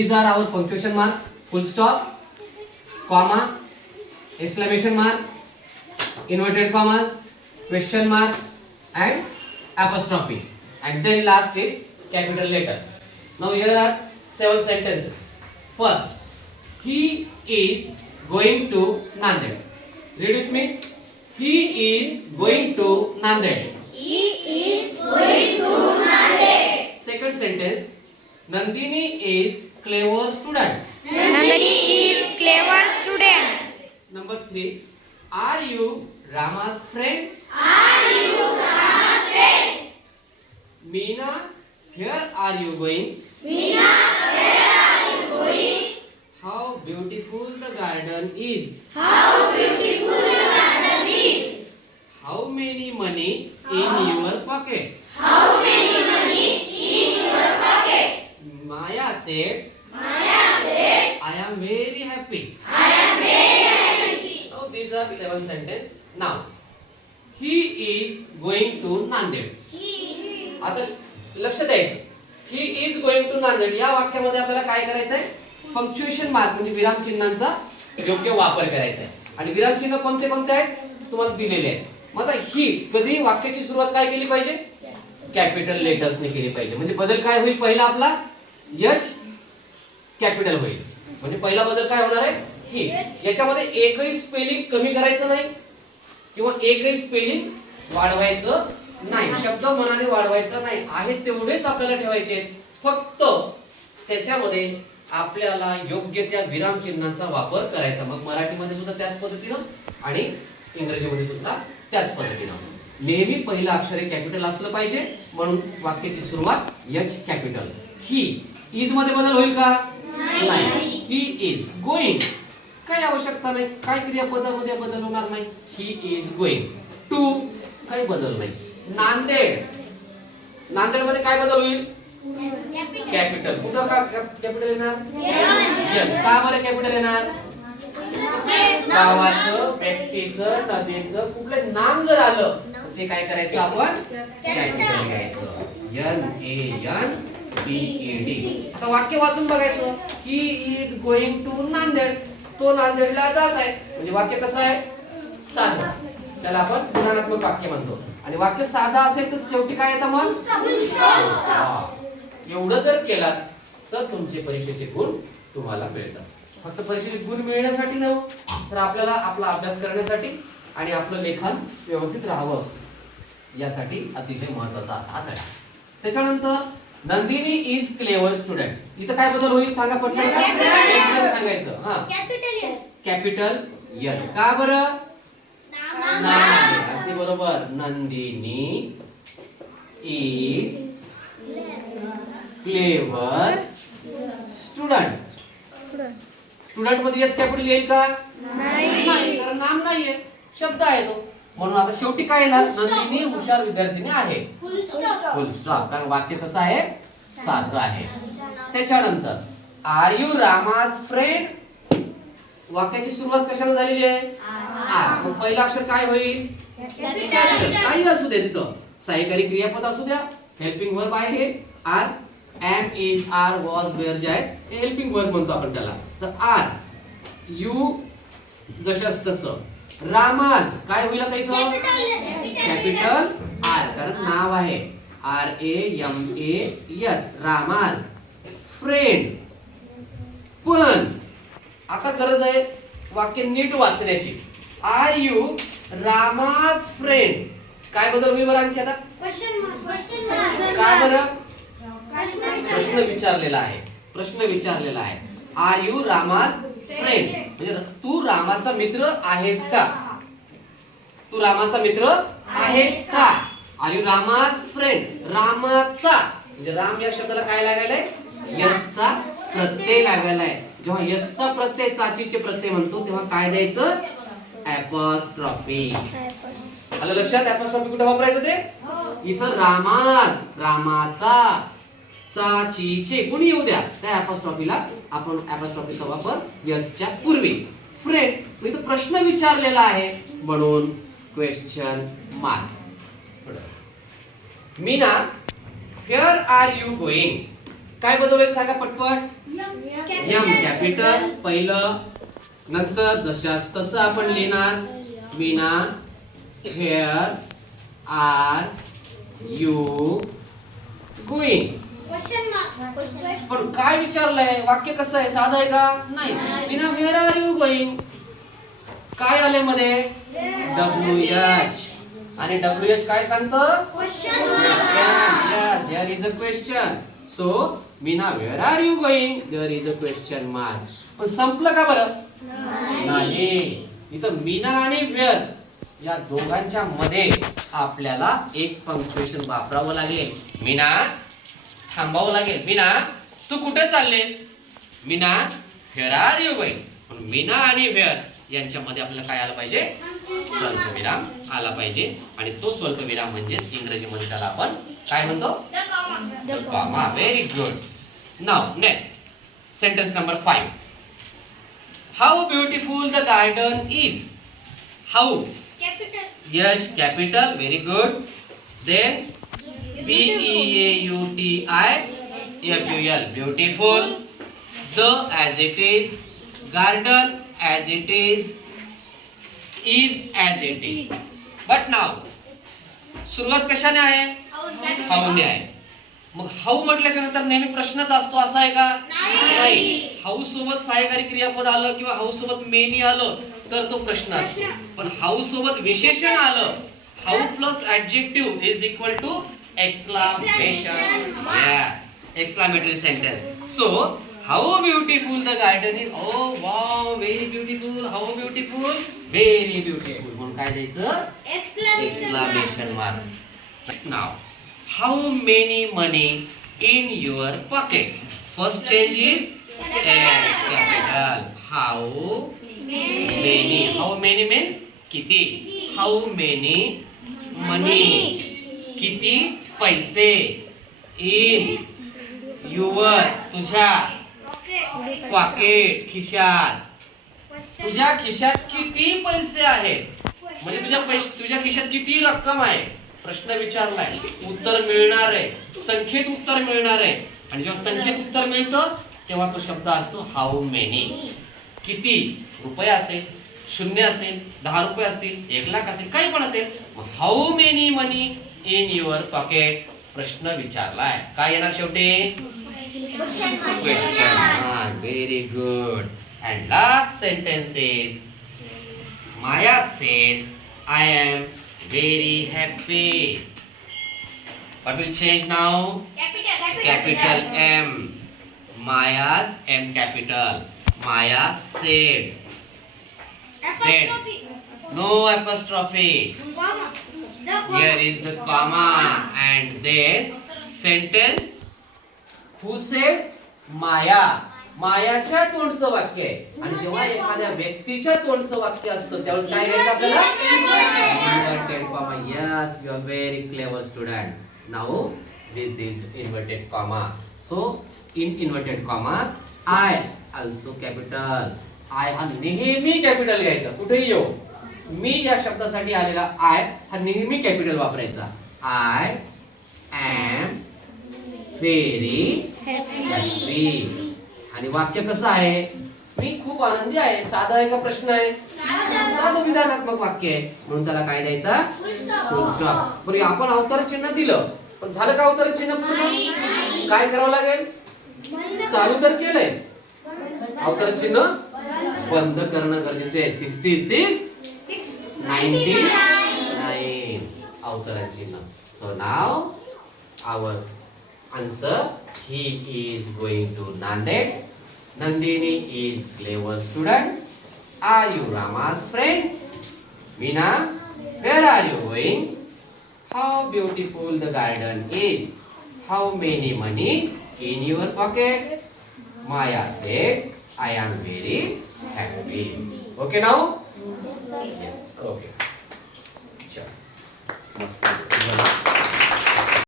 These are our punctuation marks, full stop, comma, exclamation mark, inverted commas, question mark and apostrophe, and then last is capital letters. Now here are 7 sentences. First, he is going to Nanded. Read with me. He is going to Nanded. He is going to Nanded. Second sentence, Nandini is clever student. Nandini is clever student. Number 3, are you Rama's friend? Are you Rama's friend? Meena, where are you going? Meena, where are you going? How beautiful the garden is. How beautiful the garden is. How many money in your pocket? How many money in your pocket? Maya said, Maya said, I am very happy. I am very happy. Now these are 7 sentences. Now, he is going to Nanded. आता लक्ष द्यायचं. He is going to Nanded या वाक्यामध्ये आपल्याला काय करायचं आहे? Punctuation mark म्हणजे विराम चिन्हांचा योग्य वापर करायचा आहे. आणि विराम चिन्ह कोणते कोणते आहेत तुम्हाला दिलेले आहेत. मग आता ही कधी वाक्याची सुरुवात काय केली पाहिजे? कॅपिटल लेटर्सने केली पाहिजे. म्हणजे बदल काय होईल? पहिला आपला एच कॅपिटल होईल. म्हणजे पहिला बदल काय होणार आहे? ही. याच्यामध्ये एकही स्पेलिंग कमी करायचं नाही किंवा एकही स्पेलिंग वाढवायचं नाही. शब्द मनाने वाढवायचा नाही. आहे तेवढेच आपल्याला ठेवायचे आहेत. फक्त त्याच्यामध्ये आपल्याला योग्य त्या विराम चिन्हांचा वापर करायचा. मग मराठीमध्ये सुद्धा त्याच पद्धतीनं आणि इंग्रजीमध्ये सुद्धा त्याच पद्धतीनं. नेहमी पहिलं अक्षर हे कॅपिटल असलं पाहिजे. म्हणून वाक्याची सुरुवात एच कॅपिटल. ही इज मध्ये बदल होईल का? नाही. ही इज गोइंग काही आवश्यकता नाही. काय क्रियापदामध्ये बदल होणार नाही. ही इज गोइंग टू काही बदल नाही. नांदेड, नांदेड मध्ये काय बदल होईल? कॅपिटल. कुठं का कॅपिटल येणार? एन. का बरं कॅपिटल येणार? गावाचं, व्यक्तीचं, नदीचं कुठलं नाम जर आलं ते काय करायचं आपण? कॅपिटल घ्यायचं. N A N D E D. आता वाक्य वाचून बघायचं. He is going to Nanded. तो नांदेडला जात आहे. म्हणजे वाक्य कसं आहे? साधं. त्याला आपण गुणात्मक वाक्य म्हणतो. आणि वाक्य साधा असेल तर शेवटी काय येतं मग? एवढं जर केलात तर तुमचे परीक्षेचे गुण तुम्हाला मिळतात. फक्त परीक्षेचे गुण मिळण्यासाठी नव्हे तर आपल्याला आपला अभ्यास करण्यासाठी आणि आपलं लेखन व्यवस्थित राहावं यासाठी अतिशय महत्त्वाचा असा हा धडा. त्याच्यानंतर नंदिनी इज क्लेवर स्टुडंट. इथं काय बदल होईल सांगा पटकन. सांगायचं. हा, कॅपिटल एस. का बरं? अगदी बरोबर. Nandini is clever student. Student मध्ये एस कॅपिटल येईल का? नाही, कारण नाम नाहीये, शब्द आहे तो. म्हणून आता शेवटी काय येणार? नंदिनी हुशार विद्यार्थिनी आहे. फुल स्टॉप. कारण वाक्य कसं आहे? साधं आहे. त्याच्यानंतर आर यू रामाज फ्रेंड. वाक्याची सुरुवात कशाने झालेली आहे? आर. मग पहिला अक्षर काय होईल? कॅपिटल. काही असू दे तिथं. सहाय्यकारी क्रियापद असू द्या. हेल्पिंग वर्ब आहे हे. Are, am, is, are, was, were जे आहेत हेल्पिंग वर्ब म्हणतो आपण त्याला. तर आर यू जशाच तसं. रामाज काय होईल आता इथं? कॅपिटल आर कारण नाव आहे. R A M A S. Rama's. Friend. पण आता गरज आहे वाक्य नीट वाचण्याची. Are you Rama's friend. काय बदल होईल बरं आणखी आता? काय बरं? प्रश्न विचारलेला आहे. प्रश्न विचारलेला आहे. आर यू रामाज फ्रेंड म्हणजे तू रामाचा मित्र आहेस का? तू रामाचा मित्र आहेस का? Are you Rama's friend. रामाचा म्हणजे राम या शब्दाला काय लागायलाय? यसचा प्रत्यय लागायलाय. जेव्हा यसचा प्रत्यय चाचीचे प्रत्यय म्हणतो तेव्हा काय द्यायचं? ऍपॉस्ट्रॉफी. आलं लक्षात? ऍपॉस्ट्रॉफी कुठे वापरायचं ते? इथं रामाज, रामाचा, चाचीचे कोणी येऊ द्या त्या ऍपॉस्ट्रॉफीला आपण ऍपॉस्ट्रॉफीचा वापर यसच्या पूर्वी. फ्रेंड इथं प्रश्न विचारलेला आहे म्हणून question mark. Meena, where are you going? काय बदललंय सांगा पटपट. एम कॅपिटल पहिलं, नंतर जशास तसं आपण लिहिणार. Meena where are you going. पण काय विचारलंय, वाक्य कसं आहे, साधं आहे का नाही. Meena where are you going, काय आले मध्ये WH, आणि WH काय सांगतं, there is a question. So Meena where are you going, there is a question mark. पण संपलं का बरं, नाही. इथं मीना आणि वेअर या दोघांच्या मध्ये आपल्याला एक पंक्च्युएशन वापरावं लागेल. मीना थांबावं लागेल. मीना तू कुठे चाललेस, Meena where are you going. पण मीना आणि वेअर यांच्यामध्ये आपल्याला काय आलं पाहिजे, स्वल्पविराम आला पाहिजे. आणि तो स्वल्पविराम म्हणजे इंग्रजीमध्ये त्याला आपण काय म्हणतो, the comma. Very good. Now next sentence number 5. How beautiful the garden is. How H capital, very good. Then BEAUTIFUL, beautiful. The as it is, garden as it is as it is. But now सुरुवात कशाने आहे, हाऊने आहे. मग how म्हटल्याच्या नंतर नेहमी प्रश्नच असतो असं आहे का, नाही. हाऊ सोबत सहाय्यकारी क्रियापद आलं किंवा हाऊ सोबत मेनी आलं तर तो प्रश्न असतो. पण हाऊ सोबत विशेषण आलं, how plus adjective is equal to exclamation. Yes, exclamatory sentence. So how beautiful the garden is. Oh wow, very beautiful. How beautiful, very beautiful. म्हणून काय द्यायचं, exclamation mark. Now how many money in your pocket. First change is capital. How many. How many means किती. How many money, किती पैसे. In your, तुझ्या pocket, खिशात. तुझ्या खिशात किती पैसे आहेत, म्हणजे तुझ्या खिशात किती रक्कम आहे. प्रश्न विचारलाय, उत्तर मिळणार आहे, संख्येत उत्तर मिळणार आहे. आणि जेव्हा संख्येत उत्तर मिळतं तेव्हा तो शब्द असतो हाऊ मेनी. किती रुपये असेल, शून्य असेल, 10 रुपये असतील, 1 लाख असेल, काही पण असेल. How many money in your pocket, प्रश्न विचारलाय. काय येणार शेवटी, question. Very good. And last sentence is Maya said I am very happy. What will change now, capital M. Maya's M capital. Maya said. Then no apostrophe, here is the comma, and then sentence who said, Maya. मायाच्या तोंडचं वाक्य आहे. आणि जेव्हा एखाद्या व्यक्तीच्या तोंडचं वाक्य असतं त्यावेळेस काय घ्यायचं आपल्याला, inverted comma. Yes, you are very clever student. Now this is inverted comma. So in inverted comma I also capital. I हा नेहमी कॅपिटल घ्यायचा, कुठेही येऊ. मी या शब्दासाठी आलेला आय हा नेहमी कॅपिटल वापरायचा. I am very happy. आणि वाक्य कसं आहे, मी खूप आनंदी आहे. साधा आहे का प्रश्न आहे, साधं विधानात्मक वाक्य आहे. म्हणून त्याला काय द्यायचा, फुल स्टॉप. बरं, आपण अवतरण चिन्ह दिलं, पण झालं का अवतरण चिन्ह पूर्ण, काय करावं लागेल, चालू तर केलंय, अवतरण चिन्ह बंद करणं गरजेचं आहे. 66 99 अवतरण चिन्ह. सो नाव our answer, he is going to Nanded. Nandini is clever student. Are you Rama's friend? Meena, where are you going? How beautiful the garden is. How many money in your pocket? Maya said, I am very happy. Okay now? Yes. Okay. Sure.